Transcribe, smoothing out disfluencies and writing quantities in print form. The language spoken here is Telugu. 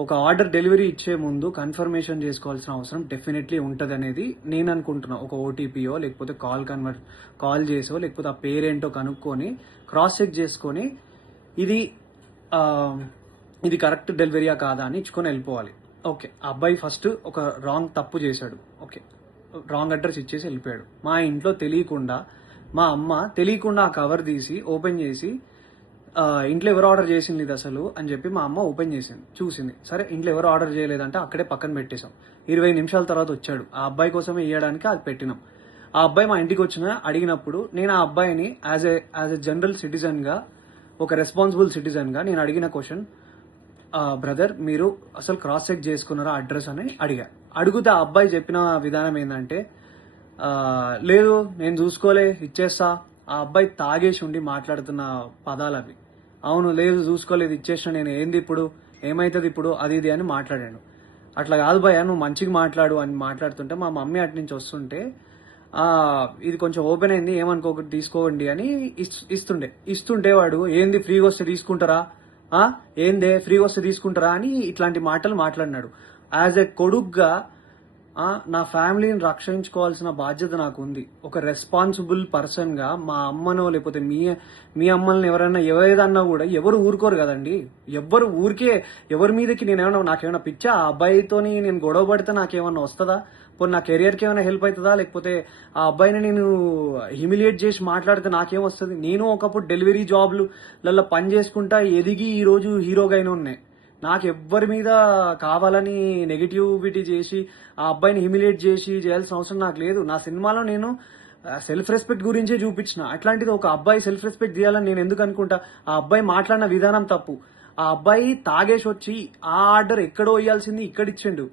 ఒక ఆర్డర్ డెలివరీ ఇచ్చే ముందు కన్ఫర్మేషన్ చేసుకోవాల్సిన అవసరం డెఫినెట్లీ ఉంటదనేది నేను అనుకుంటున్నా. ఒక ఓటీపీయో లేకపోతే కాల్ చేసో లేకపోతే ఆ పేరేంటో కనుక్కొని క్రాస్ చెక్ చేసుకొని ఇది ఇది కరెక్ట్ డెలివరీయా కాదా అని ఇచ్చుకొని వెళ్ళిపోవాలి. ఓకే, అబ్బాయి ఫస్ట్ ఒక తప్పు చేశాడు. ఓకే, రాంగ్ అడ్రస్ ఇచ్చేసి వెళ్ళిపోయాడు. మా ఇంట్లో తెలియకుండా మా అమ్మ తెలియకుండా ఆ కవర్ తీసి ఓపెన్ చేసి ఇంట్లో ఎవరు ఆర్డర్ చేసింది ఇది అసలు అని చెప్పి మా అమ్మ ఓపెన్ చేసింది, చూసింది. సరే ఇంట్లో ఎవరు ఆర్డర్ చేయలేదంటే అక్కడే పక్కన పెట్టేశాం. 20 నిమిషాల తర్వాత వచ్చాడు. ఆ అబ్బాయి కోసమే ఇవ్వడానికి అది పెట్టినాం. ఆ అబ్బాయి మా ఇంటికి అడిగినప్పుడు నేను ఆ అబ్బాయిని యాజ్ ఎ జనరల్ సిటిజన్ గా, ఒక రెస్పాన్సిబుల్ సిటిజన్ గా నేను అడిగిన క్వశ్చన్, బ్రదర్ మీరు అసలు క్రాస్ చెక్ చేసుకున్నారా అడ్రస్ అని అడిగితే ఆ అబ్బాయి చెప్పిన విధానం ఏంటంటే, లేదు నేను చూసుకోలే ఇచ్చేస్తా. ఆ అబ్బాయి తాగేసి ఉండి మాట్లాడుతున్న పదాలు అవి. అవును లేదు చూసుకోలేదు ఇచ్చేసిన, నేను ఏంది ఇప్పుడు ఏమైతుంది ఇప్పుడు అది ఇది అని మాట్లాడాను. అట్లా కాదు భయ్య నువ్వు మంచిగా మాట్లాడు అని మాట్లాడుతుంటే మా మమ్మీ అటు నుంచి వస్తుంటే ఇది కొంచెం ఓపెన్ అయింది ఏమనుకోకుండా తీసుకోండి అని ఇస్తుంటే వాడు ఏంది ఫ్రీగా వస్తే తీసుకుంటారా, ఏందే ఫ్రీగా వస్తే తీసుకుంటారా అని ఇట్లాంటి మాటలు మాట్లాడినాడు. యాజ్ ఎ కొడుగ్గా నా ఫ్యామిలీని రక్షించుకోవాల్సిన బాధ్యత నాకు ఉంది. ఒక రెస్పాన్సిబుల్ పర్సన్ గా మా అమ్మనో లేకపోతే మీ అమ్మల్ని ఎవరైనా ఏదన్నా కూడా ఎవరు ఊరుకోరు కదండి. ఎవరి మీదకి నాకేమైనా పిచ్చా, ఆ అబ్బాయితోని నేను గొడవ పడితే నాకేమన్నా వస్తుందా, పోనీ నా కెరియర్కి ఏమైనా హెల్ప్ అవుతుందా, లేకపోతే ఆ అబ్బాయిని నేను హ్యూమిలియేట్ చేసి మాట్లాడితే నాకేం వస్తుంది. నేను ఒకప్పుడు డెలివరీ జాబ్లలో పని చేసుకుంటా ఎదిగి ఈ రోజు హీరోగా అయినా ఉన్నాయి. నాకు ఎవ్వరి మీద కావాలని నెగిటివిటీ చేసి ఆ అబ్బాయిని హ్యూమిలియేట్ చేసి చేయాల్సిన అవసరం నాకు లేదు. నా సినిమాలో నేను సెల్ఫ్ రెస్పెక్ట్ గురించే చూపించిన. అట్లాంటిది ఒక అబ్బాయి సెల్ఫ్ రెస్పెక్ట్ చేయాలని నేను ఎందుకు అనుకుంటా. ఆ అబ్బాయి మాట్లాడిన విధానం తప్పు. ఆ అబ్బాయి తాగేసి వచ్చి ఆ ఆర్డర్ ఎక్కడో ఇవ్వాల్సింది ఇక్కడ ఇచ్చిండు.